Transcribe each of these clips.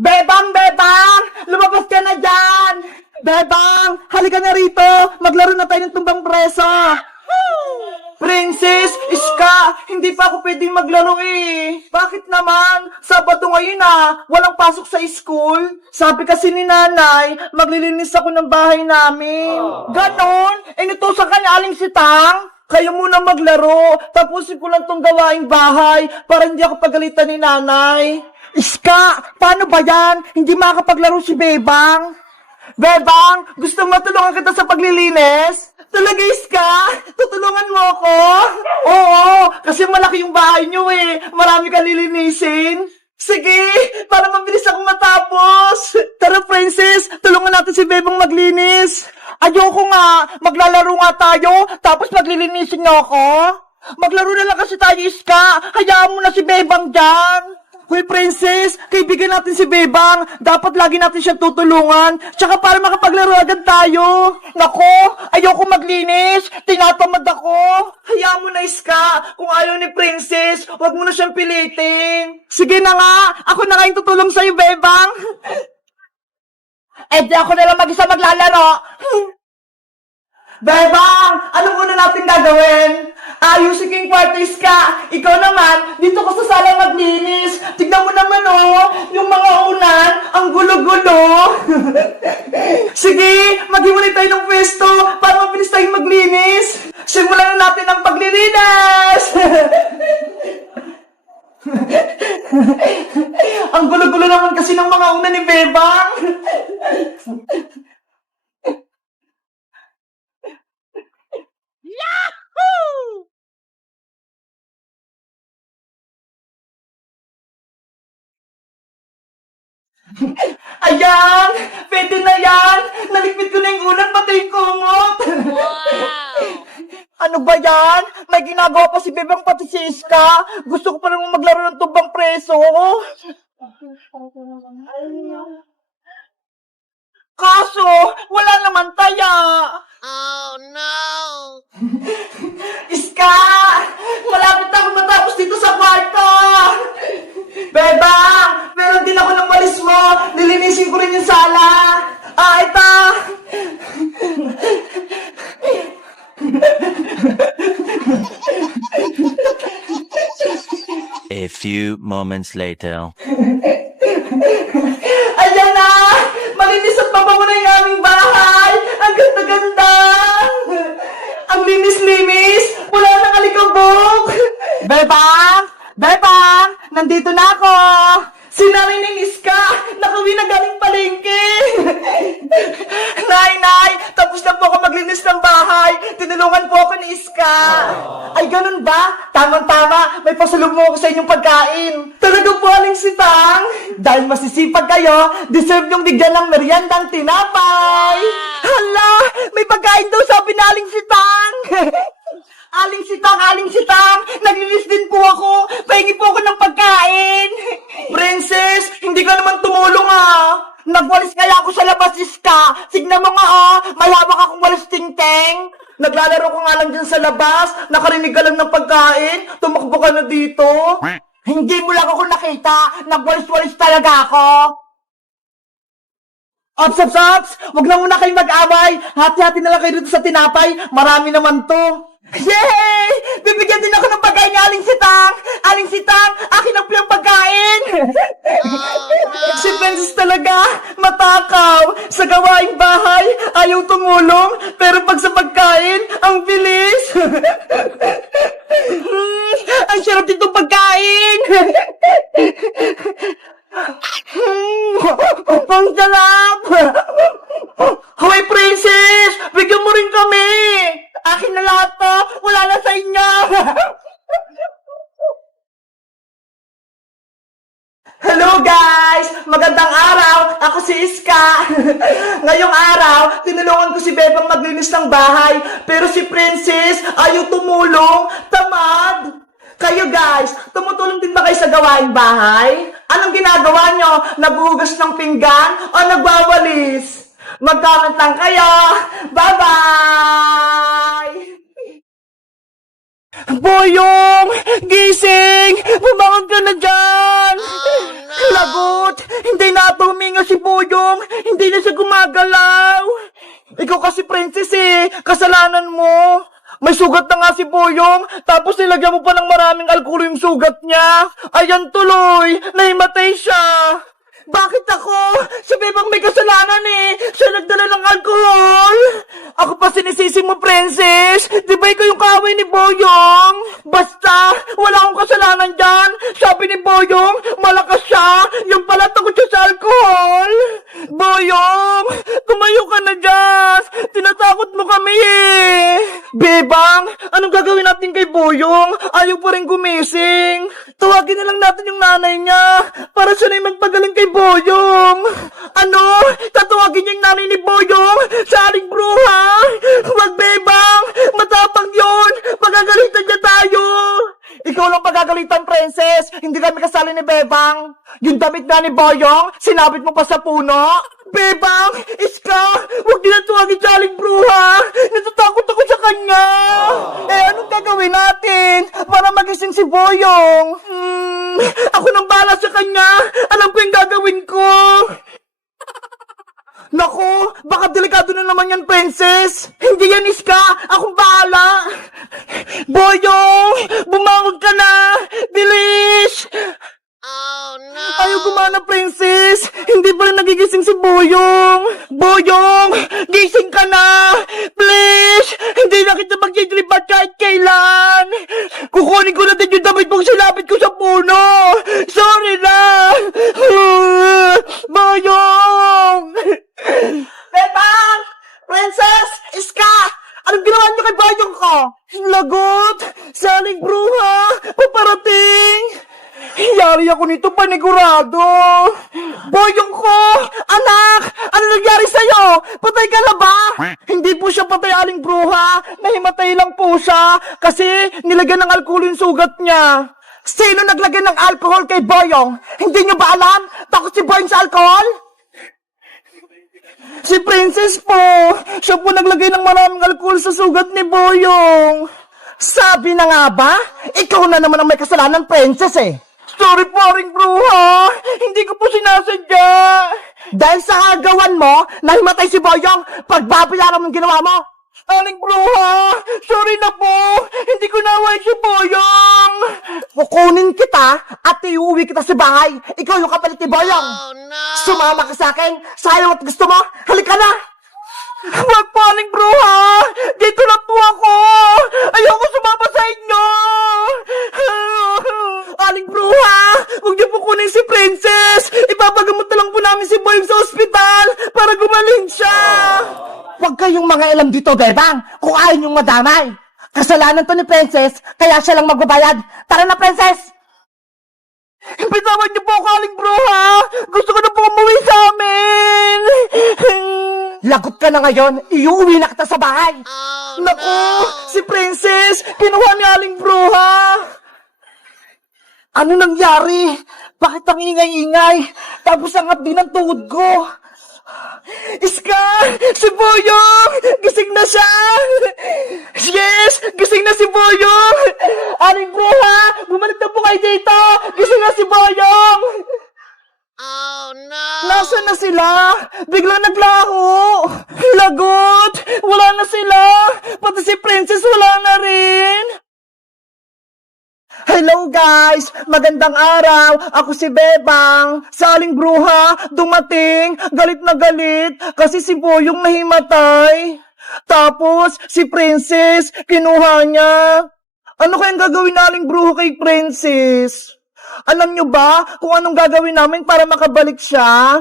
Bebang, Bebang! Lumabas ka na dyan! Bebang, halika na rito! Maglaro na tayo ng tumbang preso! Princess, Iska, hindi pa ako pwedeng maglaro eh. Bakit naman? Sabado ngayon walang pasok sa school. Sabi kasi ni nanay, maglilinis ako ng bahay namin. Ganon? Inutusan ka ni Aling Sitang? Kayo muna maglaro, tapusin ko lang tong gawaing bahay para hindi ako pagalitan ni nanay. Iska, paano ba yan? Hindi makakapaglaro si Bebang. Bebang, gusto mo tulungan kita sa paglilinis? Talaga, Iska? Tutulungan mo ako? Oo, kasi malaki yung bahay niyo eh. Marami kang lilinisin. Sige, para mabilis akong matapos. Tara, Princess, tulungan natin si Bebang maglinis. Ayoko nga, maglalaro nga tayo, tapos maglilinisin niyo ako. Maglaro na lang kasi tayo, Iska. Hayaan mo na si Bebang dyan. Hoy, Princess, kaibigan natin si Bebang. Dapat lagi natin siyang tutulungan. Tsaka para makapaglaro agad tayo. Nako, ayoko maglinis. Tinatamad ako. Hayaan mo na, Iska. Kung ayaw ni Princess, huwag mo na siyang pilitin. Sige na nga, ako na nga yung tutulong sa'yo, Bebang. Eh, di ako na lang mag-isa maglalaro. Bebang, anong una natin gagawin? Ayusin ko yung kwartos ka. Ikaw naman, dito ko sa sala maglinis. Tignan mo naman yung mga unan, ang gulo-gulo. Sige, maghiwalay tayo ng pwesto para mabilis tayong maglinis. Simulan na natin ang paglilinis. Ang gulo-gulo naman kasi ng mga unan ni Bebang. Ayan! Pwede na yan! Nalikpit ko na yung ulan, pati yung kumot! Wow! Ano ba yan? May ginagawa pa si Bebang pati si Iska. Gusto ko pa naman maglaro ng tumbang preso. Kaso, wala naman taya. Oh no! Iska! Malapit ako matapos dito sa kwarto! Bebang! Meron din ako ng walis mo! Nilinisin ko rin yung sala! Ito! A few moments later. Ayan na! Malinis at mabango na yung aming bahay! Ang ganda-ganda! Ang linis-linis! Wala nang alikabok! Bebang! Bebang! Nandito na ako! Sinari ni Iska! Nakauwi na galing palengke! Nay! Tapos na po ako maglinis ng bahay! Tinulungan po ako ni Iska! Ay, ganun ba? Tamang-tama! May pasalubong ako sa inyong pagkain! Talaga po, Aling Sitang! Dahil masisipag kayo, deserve yung bigyan ng meriendang tinapay! Hala! May pagkain daw sabi na Aling Sitang! Aling Sitang! Naglinis din po ako! Pahingi po ako ng pagkain! Princess, hindi ka naman tumulong Nagwalis kaya ako sa labas, Iska! Tignan mo nga may hawak akong walis ting-ting! Naglalaro ko nga lang dyan sa labas, nakarinig ka lang ng pagkain, tumakbo ka na dito! Hindi mo lang ako nakita, nagwalis-walis talaga ako! Ops! Huwag na muna kayong mag-away! Hati-hati na lang kayo dito sa tinapay, marami naman to! Yay! Bibigyan din ako ng pagkain ni Aling Sitang! Aling Sitang, akin ang piyang pagkain! Si Princess talaga, matakaw! Sa gawaing bahay, ayaw tumulong, pero pag sa pagkain, ang bilis! Ang sarap ditong pagkain! Ang sarap! Hoy, Princess! Bigyan mo rin kami! Akin na lahat to! Wala na sa inyo! Hello guys! Magandang araw! Ako si Iska! Ngayong araw, tinulungan ko si Bebang maglinis ng bahay, pero si Princess ayaw tumulong. Tamad! Kayo guys, tumutulong din ba kayo sa gawaing bahay? Anong ginagawa nyo? Naghuhugas ng pinggan o nagwawalis? Mag-comment lang kayo! Bye-bye! Boyong! Gising! Bumangon ka na dyan! Oh, no! Lagot! Hindi na huminga si Boyong! Hindi na siya gumagalaw! Ikaw kasi, Princess kasalanan mo! May sugat na nga si Boyong, tapos nilagyan mo pa ng maraming alkohol yung sugat niya! Ayan tuloy! Nahimatay siya! Bakit ako? Si Bebang may kasalanan Siya nagdala ng alkohol. Ako pa sinisisi mo, Princess. Di ba ikaw yung kaaway ni Boyong? Basta, wala akong kasalanan dyan. Sabi ni Boyong, malakas siya. Yung pala takot siya sa alkohol. Boyong, tumayo ka na dyan. Tinatakot mo kami Bebang, anong gagawin natin kay Boyong? Ayaw pa rin gumising. Tawagin na lang natin yung nanay niya para siya na yung magpagaling kay Boyong. Ano? Tatawagin niya yung nanay ni Boyong sa aling bruha? Wag, Bebang! Matapang yun! Pagagalitan niya tayo! Ikaw lang pagagalitan, Princess! Hindi kami kasali ni Bebang! Yung damit na ni Boyong, sinabit mo pa sa puno? Bebang! Iska! Huwag din na tuwagin sa aling bruha! Natatakot ako sa kanya! Anong gagawin natin para magising si Boyong? Ako nang bahala sa kanya! Alam ko yung gagawin ko! Naku, baka delikado na naman yan, Princess! Hindi yan, Iska! Akong bahala! Boyong! Bumangon ka na! Bilis! Oh, no! Ayaw gumana, Princess! Hindi pa rin nagigising si Boyong! Boyong! Gising ka na! Please! Hindi na kita magdidribat kahit kailan! Kukunin ko na din yung damit mong silapit ko sa puno! Sorry na! Boyong! Bebang! Princess! Iska! Anong ginawa niyo kay Boyong ko? Lagot! Saling bruha! Paparating! Yari ako nito, panigurado! Boyong ko! Anak! Ano nangyari sa'yo? Patay ka na ba? Hindi po siya patay, aling bruha. Nahimatay lang po siya kasi nilagyan ng alkohol yung sugat niya. Sino naglagay ng alcohol kay Boyong? Hindi niyo ba alam? Takot si Boyong sa alcohol? Si Princess po! Siya po naglagay ng maraming alcohol sa sugat ni Boyong. Sabi na nga ba? Ikaw na naman ang may kasalanan, Princess Sorry po, aring bruha. Hindi ko po sinasadya. Dahil sa kagawan mo, nahimatay si Boyong, pagbabayaran mo ang ginawa mo. Aling bruha, sorry na po. Hindi ko naway si Boyong. Kukunin kita at iuwi kita sa bahay. Ikaw yung kapalit ni Boyong. Oh, no! Sumama ka sa akin. Sayang at gusto mo. Halika na. Wag po, aling bruha. Dito na po ako. Ayoko sumama sa inyo. Aling bruha, huwag niyo po kunin si Princess. Ipapagamot na lang po namin si Boyong sa ospital para gumaling siya. Huwag kayong mga alam dito, Bebang, kung ayaw niyong madamay. Kasalanan to ni Princess, kaya siya lang magbabayad. Tara na, Princess! Bitawan niyo po ako, aling bruha! Gusto ko na po umuwi sa amin! Lagot ka na ngayon, iuwi na kita sa bahay! Oh, Naku, no! si Princess, kinuha ni aling bruha! Ano nangyari? Bakit ang ingay-ingay? Tapos angat din ang tuhod ko. Iska! Si Boyong! Gising na siya! Yes! Gising na si Boyong! Aling bruha! Bumalik na po kayo dito! Gising na si Boyong! Oh, no! Nasaan na sila? Biglang naglaho! Lagot! Wala na sila! Pati si Princess wala na rin! Hello guys! Magandang araw! Ako si Bebang! Sa aling bruha, dumating! Galit na galit! Kasi si Boyong nahimatay! Tapos, si Princess, kinuha niya! Ano kayang gagawin na aling bruha kay Princess? Alam nyo ba kung anong gagawin namin para makabalik siya?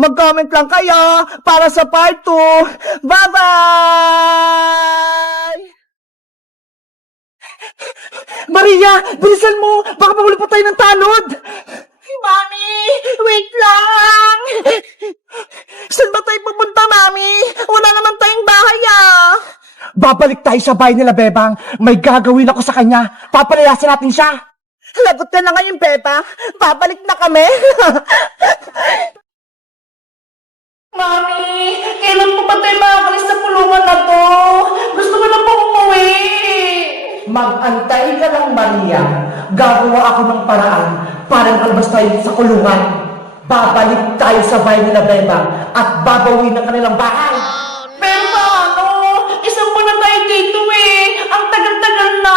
Mag-comment lang kayo para sa part 2! Bye-bye! Maria, bilisan mo! Baka mahuli pa tayo ng tanod! Mami, wait lang! Saan ba tayo pupunta, Mami? Wala naman tayong bahay, Babalik tayo sa bahay nila, Bebang. May gagawin ako sa kanya. Papalayasin natin siya. Lagot ka na ngayon, Bebang. Babalik na kami. Mami, kailan po ba tayo makakalis sa pulungan na to? Gusto ko na po umuwi. Antayin ka lang, Maria. Gagawa ako ng paraan para makalabas tayo sa kulungan. Babalik tayo sa bahay nila Bebang at babawin ang kanilang bahay. Pero paano? Isang buwan na tayo dito eh. Ang tagal-tagal na.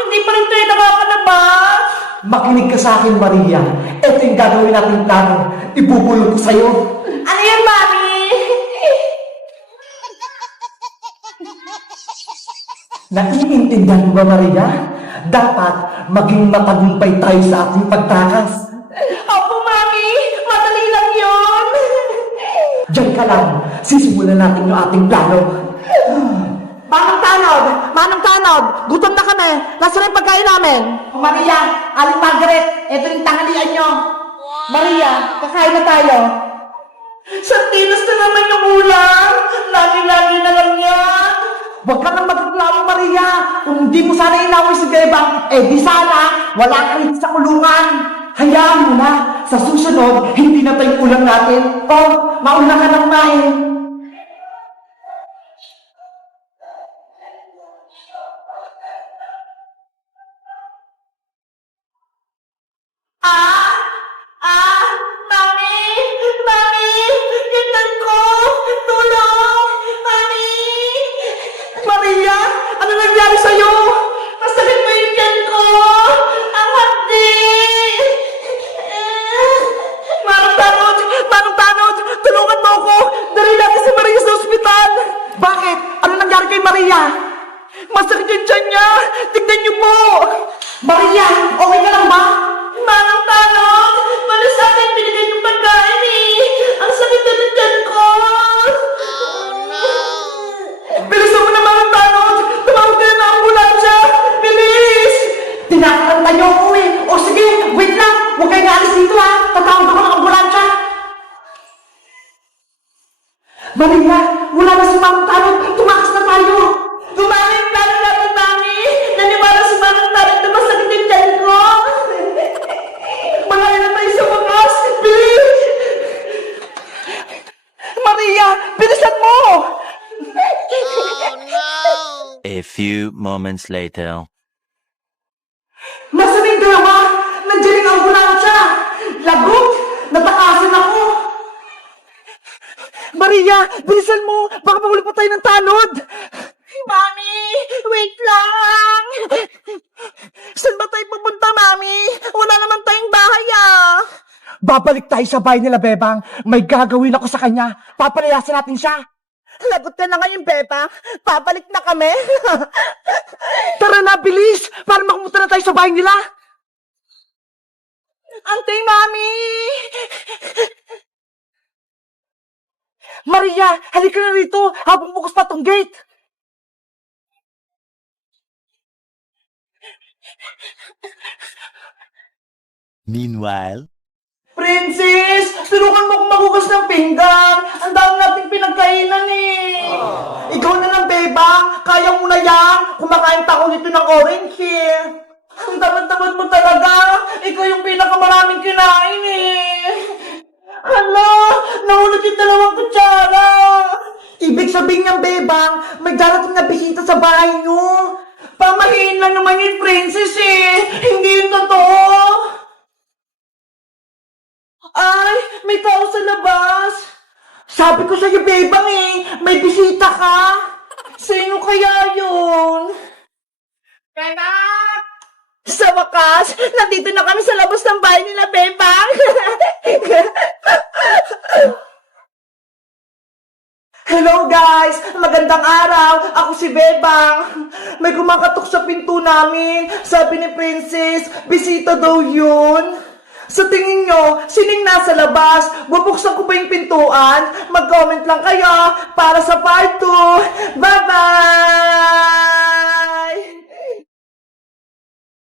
Hindi pa rin tayo nakakalabas. Makinig ka sa akin, Maria. Ito yung gagawin natin plano. Ibubulong ko sa'yo. Ano yan, Mami? Naiintindihan mo ba, Maria? Dapat maging matagumpay tayo sa ating pagtakas. Opo, Mami! Madali lang yun! Diyan ka lang. Sisimulan natin yung ating plano. Manang Tanod! Gutom na kami! Nasaan yung pagkain namin? Maria! Aling Margaret! Ito yung tanghalian nyo! Maria! Kakain na tayo! Sardinas na naman yung ulam! Lagi-lagi na lang yan! Huwag ka nang magreklamo, Maria! Kung hindi mo sana inaway si Bebang, di sana wala ka rin sa kulungan! Hayaan mo na! Sa susunod, hindi na tayo ulam natin! Mauna ka nang main! Mami! Mami! Gintan ko! Tulong! Mami! Maria! Ano nangyari sa'yo? Masakit mo yung tiyan ko! Ang hapdi! Manong Tanod! Tulungan mo ako! Dali natin si Maria sa ospital! Bakit? Ano nangyari kay Maria? Masakit yung tiyan niya! Tignan niyo po! Maria! Okay ka lang ba? Manong Tanod! Wala sa akin binigay yung pagkain eh! Ang sakit na ng tiyan ko! Bilisan mo na, Manong Tanod! Tumawag ka na ng ambulansya! Bilis! Tinakaranta niyo ako eh! O sige, wait lang! Huwag kayo naalis dito ha! Tatawag ako ng ambulansya! Maria! Wala na si Manong Tanod! Tumakas na tayo! Tumali yung plano natin, Mami! Naniwala si Manong Tanod na masakit yung tiyan ko! Malaya na tayo sa wakas! Bilis! Maria! Bilisan mo! A few moments later. Nasaan yung dalawa? Nandiyan yung ambulansya! Lagot! Natakasan ako! Maria! Bilisan mo! Baka mahuli pa tayo ng tanod! Mami! Wait lang! Saan ba tayo pupunta, Mami? Wala naman tayong bahay, ah! Babalik tayo sa bahay nila, Bebang. May gagawin ako sa kanya. Papalayasin natin siya. Lagot ka na ngayon, Bebang. Babalik na kami. Tara na, bilis! Para makamunta na tayo sa bahay nila. Antay, Mami! Maria, halika na rito habang bukas pa tong gate. Meanwhile, Princess, tulungan mo akong magugas ng pinggan. Ang dami nating pinagkainan eh. Ikaw na lang, Bebang. Kaya mo na yan. Kumakain pa ako dito ng orange eh. Ang tamad-tamad mo talaga. Ikaw yung pinakamaraming kinain eh. Hala, nahulog yung 2 kutsara. Ibig sabihin niyang, Bebang, may darating na bisita sa bahay niyo. Pamahiin lang naman yung princess eh. Hindi yun totoo. Ay, may tao sa labas. Sabi ko sa'yo, Bebang eh, may bisita ka. Sino kaya yun? Bebang! Sa wakas, nandito na kami sa labas ng bahay nila, Bebang. Hello guys! Magandang araw! Ako si Bebang. May kumakatok sa pinto namin. Sabi ni Princess, bisita daw yun. Sa tingin nyo, sining nasa labas? Bubuksan ko ba yung pintuan? Mag-comment lang kayo para sa part 2. Bye-bye!